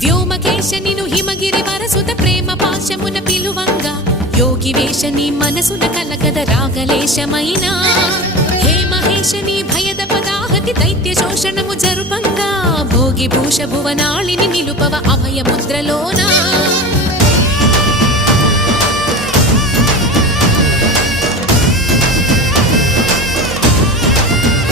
వ్యోమకేశ నిను హిమగిరి వరసుత ప్రేమ పాశమున పిలువంగా యోగి వేష నీ మనసున కలగద రాగలేశమైన హే మహేశ నీ భయద పదాహతి దైత్య శోషణము జరుపంగా భోగి భూష భువనాళిని నిలుపవ అభయ ముద్రలోనా